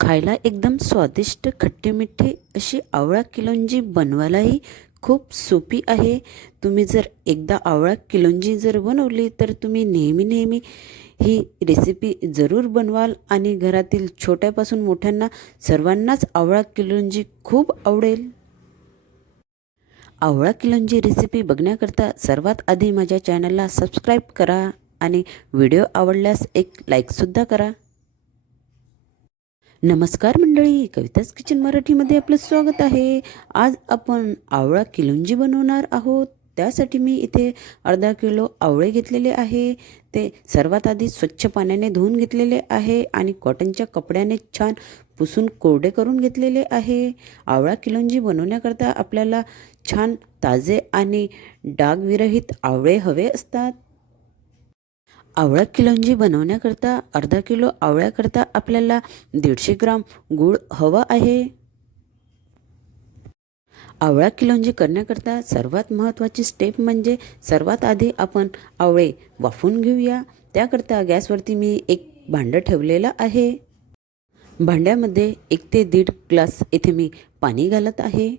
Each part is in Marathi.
खायला एकदम स्वादिष्ट खट्टी मिठी अशी आवळा किलोंजी बनवायलाही खूप सोपी आहे। तुम्ही जर एकदा आवळा किलोंजी जर बनवली तर तुम्ही नेहमी ही रेसिपी जरूर बनवाल आणि घरातील छोट्यापासून मोठ्यांना सर्वांनाच आवळा किलोंजी खूप आवडेल। आवळा किलोंजी रेसिपी बघण्याकरता सर्वात आधी माझ्या चॅनलला सबस्क्राईब करा आणि व्हिडिओ आवडल्यास एक लाईकसुद्धा करा। नमस्कार मंडळी, कविताज किचन मराठीमध्ये आपलं स्वागत आहे। आज आपण आवळा किलोंजी बनवणार आहोत। त्यासाठी मी इथे अर्धा किलो आवळे घेतलेले आहे। ते सर्वात आधी स्वच्छ पाण्याने धुवून घेतलेले आहे आणि कॉटनच्या कपड्याने छान पुसून कोरडे करून घेतलेले आहे। आवळा किलोंजी बनवण्याकरता आपल्याला छान ताजे आणि डागविरहित आवळे हवे असतात। आवळा किलोंजी बनवण्याकरता अर्धा किलो आवळ्याकरता आपल्याला 150 ग्राम गूळ हवा आहे। आवळा किलोंजी करण्याकरता सर्वात महत्त्वाची स्टेप म्हणजे सर्वात आधी आपण आवळे वाफवून घेऊया। त्याकरता गॅसवरती मी एक भांडं ठेवलेलं आहे। भांड्यामध्ये 1 ते 1.5 ग्लास इथे मी पाणी घालत आहे।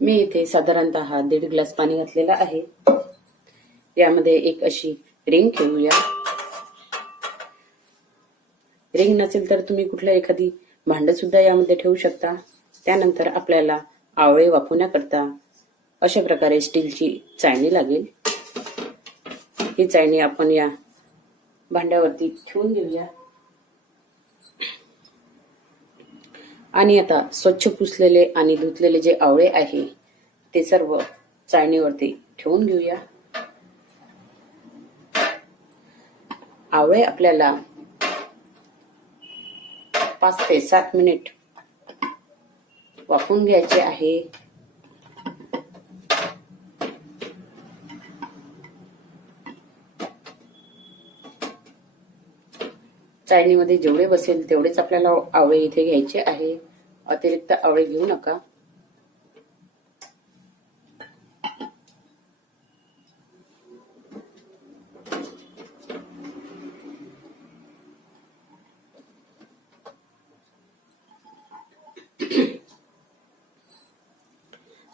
मी इथे साधारणतः 1.5 ग्लास पाणी घातलेलं आहे। यामध्ये एक अशी रिंग ठेवूया। रिंग नसेल तर तुम्ही कुठलं एखादी भांडं सुद्धा यामध्ये ठेवू शकता। त्यानंतर आपल्याला आवळे वाफवण्याकरता अशा प्रकारे स्टीलची चाळणी लागेल। ही चाळणी आपण या भांड्यावरती ठेवून घेऊया आणि आता स्वच्छ पुसलेले आणि धुतलेले जे आवळे आहे ते सर्व चाळणीवरती ठेवून घेऊया। आवळे आपल्याला 5 ते 7 मिनिट वाफवून घ्यायचे आहे। चाळणीमध्ये जेवढे बसेल तेवढेच आपल्याला आवळे इथे घ्यायचे आहे, अतिरिक्त आवळे घेऊ नका।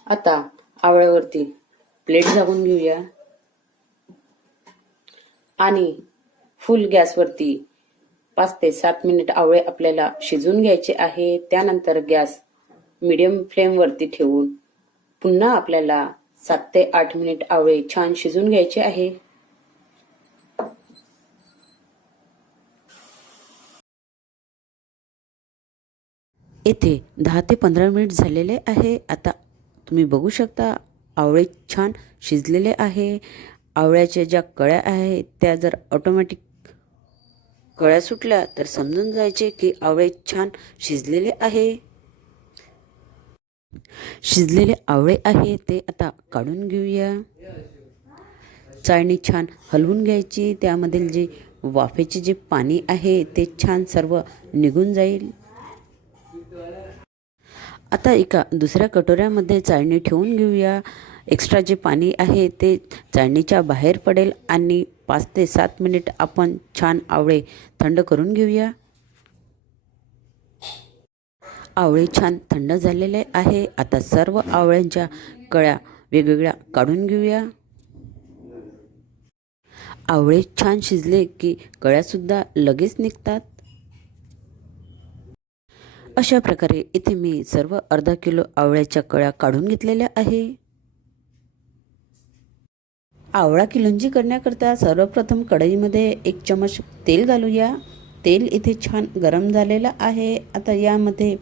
आता आवळ्यावरती प्लेट झाकून घेऊया आणि फुल गॅसवरती 5 ते 7 मिनिट आवळे आपल्याला शिजून घ्यायचे आहे। त्यानंतर गॅस मीडियम फ्लेमवरती ठेवून पुन्हा आपल्याला 7 ते 8 मिनिट आवळे छान शिजून घ्यायचे आहे। येथे 10 ते 15 मिनिट झालेले आहे। आता तुम्ही बघू शकता आवळे छान शिजलेले आहे। आवळ्याच्या ज्या कळ्या आहेत त्या जर ऑटोमॅटिक कळ्या सुटल्या तर समजून जायचे की आवळे छान शिजलेले आहे। शिजलेले आवळे आहे ते आता काढून घेऊया। चाळणी छान हलवून घ्यायची, त्यामधील जे वाफेचे जे पाणी आहे ते छान सर्व निघून जाईल। आता एका दुसऱ्या कटोऱ्यामध्ये चाळणी ठेवून घेऊया। एक्स्ट्रा जे पाणी आहे ते चाळणीच्या बाहेर पडेल आणि 5 ते 7 मिनिट आपण छान आवळे थंड करून घेऊया। आवळे छान थंड झालेले आहे। आता सर्व आवळ्यांच्या कळ्या वेगवेगळ्या काढून घेऊया। आवळे छान शिजले की कळ्यासुद्धा लगेच निघतात। अशा प्रकारे इथे मी सर्व अर्धा किलो आवळ्याच्या कळ्या काढून घेतलेल्या आहे। आवळा किलोंजी करण्याकरता सर्वप्रथम कढईमध्ये 1 चमच तेल घालूया। तेल इथे छान गरम झालेलं आहे। आता यामध्ये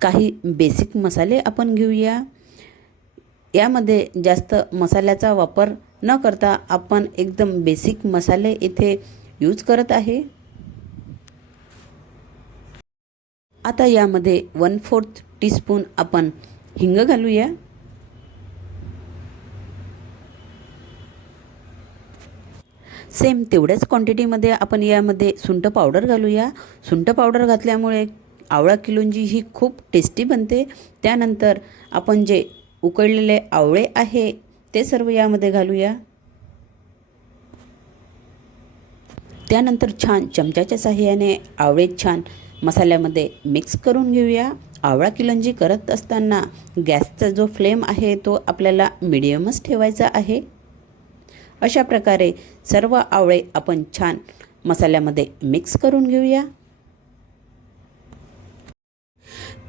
काही बेसिक मसाले आपण घेऊया। यामध्ये जास्त मसाल्याचा वापर न करता आपण एकदम बेसिक मसाले इथे यूज करत आहे। आता यामध्ये 1/4 टीस्पून आपण हिंग घालूया। सेम तेवढ्याच क्वांटिटीमध्ये आपण यामध्ये सुंठ पावडर घालूया। सुंठ पावडर घातल्यामुळे आवळा किलोंजी ही खूप टेस्टी बनते। त्यानंतर आपण जे उकडलेले आवळे आहे ते सर्व यामध्ये घालूया। त्यानंतर छान चमच्याच्या साहाय्याने आवळे छान मसाल्यामध्ये मिक्स करून घेऊया। आवळा किलंजी करत असताना गॅसचा जो फ्लेम आहे तो आपल्याला मीडियमच ठेवायचा आहे। अशा प्रकारे सर्व आवळे आपण छान मसाल्यामध्ये मिक्स करून घेऊया।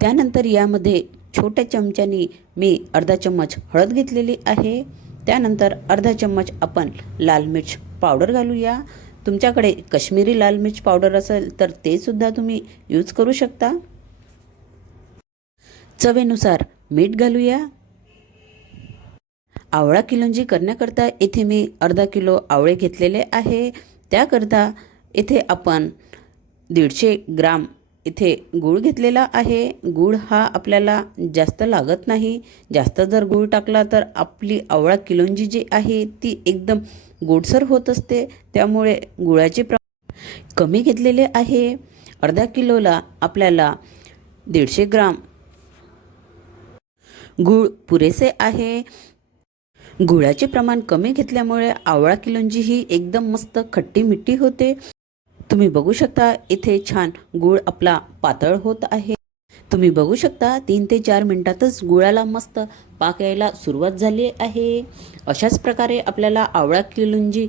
त्यानंतर यामध्ये छोट्या चमच्यानी मी अर्धा चम्मच हळद घेतलेली आहे। त्यानंतर अर्धा चम्मच आपण लाल मिर्च पावडर घालूया। तुमच्याकडे काश्मीरी लाल मिर्च पावडर असेल तर ते सुद्धा तुम्ही यूज करू शकता। चवीनुसार मीठ घालूया। आवळा किलंजी करण्याकरता इथे मी अर्धा किलो आवळे घेतलेले आहे। त्याकरता इथे आपण 150 ग्राम इथे गूळ घेतलेला आहे। गूळ हा आपल्याला जास्त लागत नाही। जास्त जर गूळ टाकला तर आपली आवळा किलंजी जी आहे ती एकदम गोडसर होत असते। त्यामुळे गुळाचे प्रमाण कमी घेतलेले आहे। अर्धा किलोला आपल्याला 150 ग्राम गूळ पुरेसे आहे। गुळाचे प्रमाण कमी घेतल्यामुळे आवळा किलंजी ही एकदम मस्त खट्टी मिठी होते। तुम्ही बघू शकता इथे छान गूळ आपला पातळ होत आहे। तुम्ही बघू शकता 3 ते 4 मिनिटातच गुळाला मस्त पाक यायला सुरुवात झाली आहे। अशाच प्रकारे आपल्याला आवळा किलंजी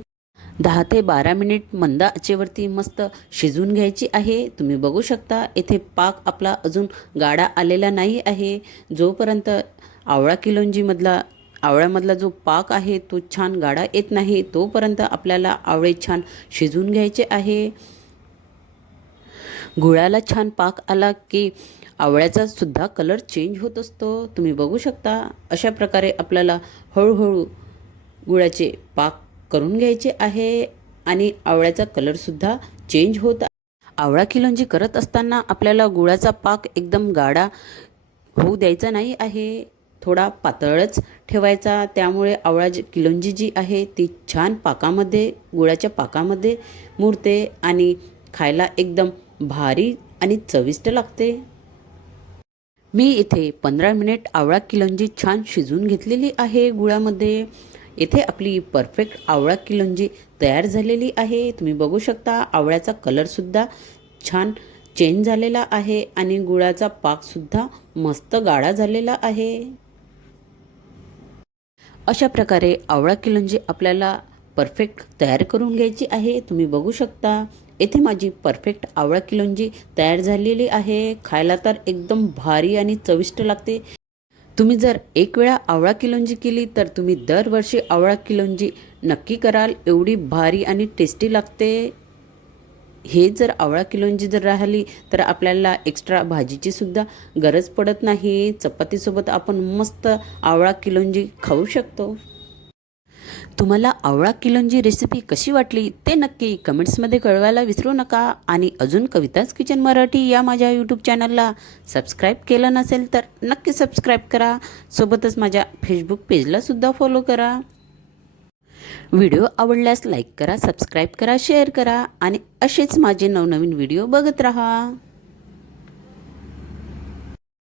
10 ते 12 मिनिट मंद आचेवरती मस्त शिजवून घ्यायची आहे। तुम्ही बघू शकता इथे पाक आपला अजून गाढा आलेला नाही आहे। जोपर्यंत आवळा किलंजीमधला आवळ्यामधला जो पाक आहे तो छान गाढा येत नाही तोपर्यंत आपल्याला आवळे छान शिजवून घ्यायचे आहे। गुळाला छान पाक आला की आवळ्याचा सुद्धा कलर चेंज होत असतो। तुम्ही बघू शकता अशा प्रकारे आपल्याला हळूहळू गुळाचे पाक करून घ्यायचे आहे आणि आवळ्याचा कलर सुद्धा चेंज होत आहे। आवळा किलंजी करत असताना आपल्याला गुळाचा पाक एकदम गाढा होऊ द्यायचा नाही आहे। थोडा पातळच ठेवायचा। त्यामुळे आवळा किलंजी जी आहे ती छान पाकामध्ये गुळाच्या पाकामध्ये मुरते आणि खायला एकदम भारी आणि चविष्ट लागते। मी इथे 15 मिनिट आवळा किलंजी छान शिजवून घेतलेली आहे गुळामध्ये। इथे आपली परफेक्ट आवळा किलंजी तयार झालेली आहे। तुम्ही बघू शकता आवळ्याचा कलरसुद्धा छान चेंज झालेला आहे आणि गुळाचा पाकसुद्धा मस्त गाढा झालेला आहे। अशा प्रकारे आवळा किलंजी आपल्याला परफेक्ट तयार करून घ्यायची आहे। तुम्ही बघू शकता इथे माझी परफेक्ट आवळा किलंजी तयार झालेली आहे। खायला तर एकदम भारी आणि चविष्ट लागते। तुम्ही जर एक वेळा आवळा किलंजी केली तर तुम्ही दरवर्षी आवळा किलंजी नक्की कराल। एवढी भारी आणि टेस्टी लागते। हे जर आवळा किलंजी जर राहिली तर आपल्याला एक्स्ट्रा भाजीची सुद्धा गरज पडत नाही। चपातीसोबत आपण मस्त आवळा किलंजी खाऊ शकतो। तुम्हाला आवळा किलंजी रेसिपी कशी वाटली ते नक्की कमेंट्समध्ये कळवायला विसरू नका। आणि अजून कविताज किचन मराठी या माझ्या यूट्यूब चॅनलला सबस्क्राईब केलं नसेल तर नक्की सबस्क्राईब करा। सोबतच माझ्या फेसबुक पेजला सुद्धा फॉलो करा। व्हिडिओ आवडल्यास लाईक करा, सबस्क्राईब करा, शेअर करा आणि असेच माझे नवनवीन व्हिडिओ बघत राहा।